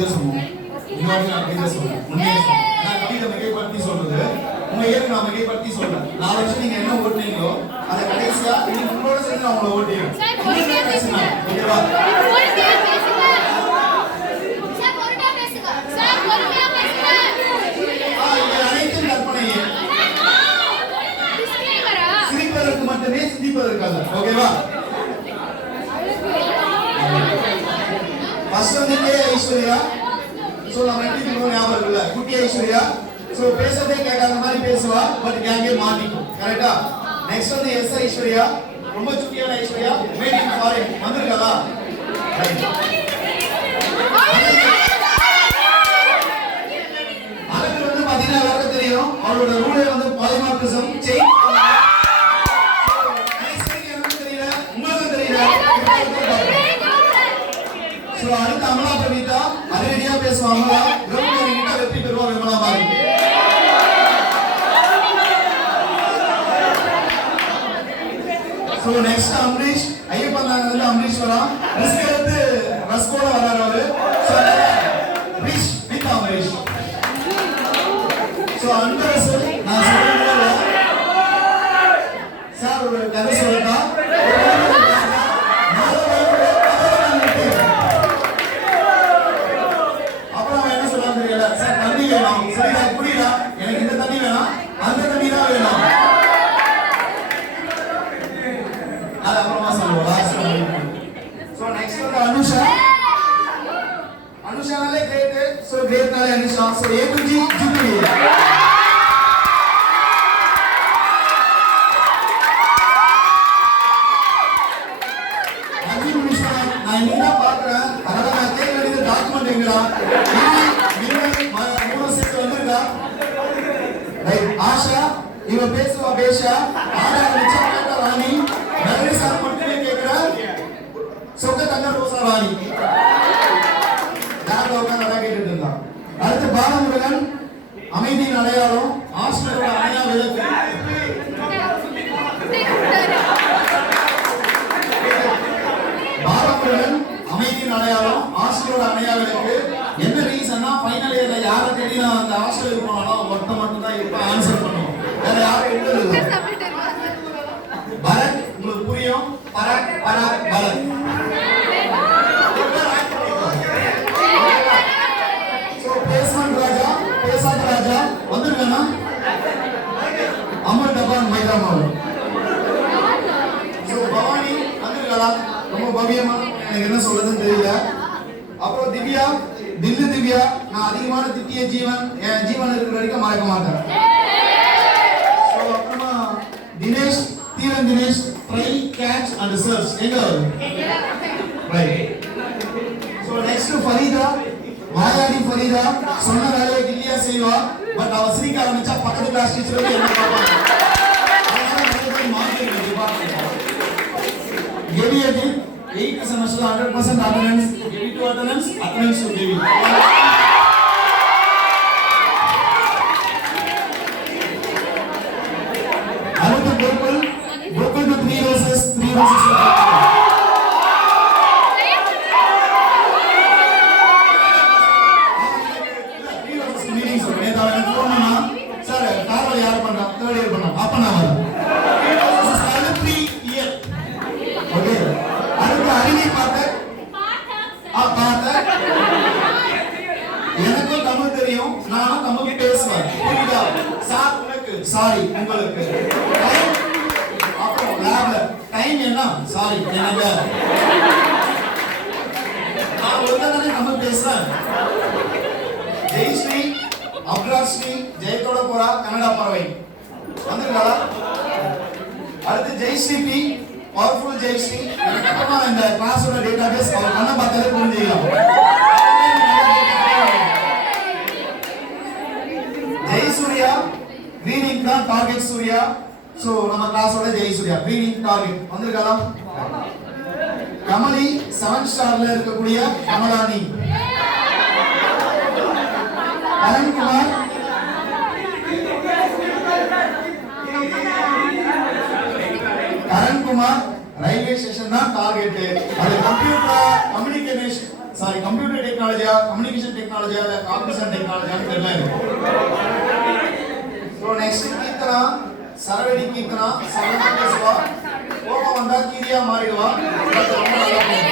அப்படிதான் சொல்லுவோம். இன்னொரு அப்படிதான் சொல்லுவோம். உண்மையை நான் கவிதை மிகைப்படுத்தி சொல்றது, உங்க ஏன் நான் மிகைப்படுத்தி சொல்றேன். 4 வருஷம் நீங்க என்ன ஓட்டுனீங்களோ அதை கடைசியா இன்னைக்கு உங்களோட சேர்ந்து நான் உங்களை ஓட்டிடுவேன். ஓகேவா? அனைத்தும் கற்பனையே, சிரிப்பதற்கு மட்டுமே, சிந்திப்பதற்காக. ஓகேவா? ஃபர்ஸ்ட் வந்து கே ஐஸ்வர்யா. சோ நம்ம எப்படி ஞாபகம் இருக்குல்ல, குட்டி ஐஸ்வர்யா. சோ பேசவே கேட்காத மாதிரி பேசுவா, பட் கேங்கே மாட்டிக்கும். கரெக்ட்டா? நெக்ஸ்ட் வந்து எஸ் ஐஸ்வர்யா, ரொம்ப சுட்டியான ஐஸ்வர்யா, வெயிட்டிங் ஃபார் இட். வந்திருக்கா? அழகு வந்து பாத்தீங்கன்னா எல்லாருக்கும் தெரியும், அவரோட ரூலே வந்து பாலிமார்பிசம் செயின். சோ அடுத்து அமலா பிரவீதா, அதிரடியா பேசுவாங்க. அமலா கிரவுண்ட் கிட்ட வெற்றி பெறுவா விமலா மாதிரி. சோ நெக்ஸ்ட் அம்ரீஷ், ஐயப்பன் வந்து அம்ரீஷ் வரா. ரிஸ்க் எடுத்து ரஸ்கோட வராரு அவரு. So rich with Amrish. So அண்டர்ஸ் நான் சொல்றேன் சார், ஒரு கதை சொல்றேன். சரிடா, புரியல, எனக்கு இந்த தண்ணி வேணாம், அந்த தண்ணி தான் வேணும். அது அப்புறமா சொல்லுவோம். சோ நெக்ஸ்ட் வந்து அனுஷா. அனுஷானாலே கிரேட். சோ கிரேட்னாலே Anusha. So A to G, G to A. நான் என்ன பாக்குறேன், அதனால நான் கேட்க வேண்டியது டாக்குமெண்ட் எங்கடா? ஆஷா இவ பேசுவா பேஷா, ஆடா நிச்சயமா ராணி, நரேஷ் சார் மட்டுமே கேக்குற சொக்க தங்க ரோசா ராணி. யார் உட்கார்ந்து அதான் கேட்டுட்டு இருந்தா. அடுத்து பாலமுருகன், அமைதியின் அடையாளம், ஆஸ்டரோட அணையா விளக்கு. பாலமுருகன் அமைதியின் அடையாளம், ஆஸ்டரோட அணையா விளக்கு. என்ன ரீசன்னா, ஃபைனல் இயர்ல யார தேடி நான் அந்த ஹாஸ்டல் இருப்பானோ ஒருத்த மட்டும் தான் இப்ப ஆன்சர் பண்ணுவோம். வேற யாரும் எழுதல. பரத் உங்களுக்கு புரியும். பரத் பரத் பரத். சோ பேஸ்மன் ராஜா, பேசாத ராஜா வந்திருக்கானா? அமர் டபான் மைதானம். சோ பவானி வந்திருக்காளா? ரொம்ப பவ்யமா, எனக்கு என்ன சொல்றதுன்னு தெரியல. அப்புறம் திவ்யா, தில்லு திவ்யா, நான் அதிகமான திட்டிய ஜீவன், என் ஜீவன் இருக்கிற வரைக்கும் மறக்க மாட்டேன். சோ அப்புறமா Dinesh, Dheeran Dinesh, try catch and search. எங்க ரைட். சோ நெக்ஸ்ட் ஃபரீதா, வாயாடி ஃபரீதா, சொன்ன வேலையை கிளியா செய்வா, பட் அவ சிரிக்க ஆரம்பிச்சா பக்கத்து கிளாஸ் டீச்சர் வந்து என்ன பார்ப்பாங்க. அதனால நிறைய பேர் marking department. எடிஎட் 8 semester 100% attendance, give it to attendance to give it. Another Gokul to 3 roses. Meetings are made out of phone na. Sir, car yaar panna, third year panna, apna wala. 3 year. Okay. Arini பாத்தக் எனக்கும் தமிழ் தெரியும், நானும் தமிழ் பேசுவேன். புரியுதா? Sir உனக்கு, sorry உங்களுக்கு. அப்புறம் லேப்ல time என்ன? சாரி எனக்கு. நான் ஒழுங்கா தானே தமிழ் பேசுறேன். ஜெயஸ்ரீ, அப்ராஸ்ரீ, ஜெயத்தோட போறா, கன்னடா பறவை வந்திருக்காளா? அடுத்து ஜெயஸ்ரீ பி, பவர்ஃபுல் ஜெயஸ்ரீ. அப்புறமா இந்த கிளாஸோட டேட்டாபேஸ் அவர் கண்ணை பார்த்தாலே புரிஞ்சுக்கலாம். ஜெயசூர்யா, கிரீனிங் தான் டார்கெட் சூர்யா. சோ நம்ம கிளாஸோட ஜெயசூர்யா கிரீனிங் டார்கெட் வந்திருக்கலாம். கமலி 7 ஸ்டார்ல இருக்கக்கூடிய கமலானி. அருண்குமார், அருண்குமார் ரயில்வே ஸ்டேஷன் தான் டார்கெட். அது கம்ப்யூட்டர் கம்யூனிகேஷன் சாரி கம்ப்யூட்டர் டெக்னாலஜியா, கம்யூனிகேஷன் டெக்னாலஜியா, இல்ல காம்பிடேஷன் டெக்னாலஜியான்னு தெரியல எனக்கு. ஸோ நெக்ஸ்ட் கீர்த்தனா, சரவெடி கீர்த்தனா, சரவெடி பேசுவா, கோபம் வந்தா கீரியா மாறிடுவா. ரொம்ப நல்லா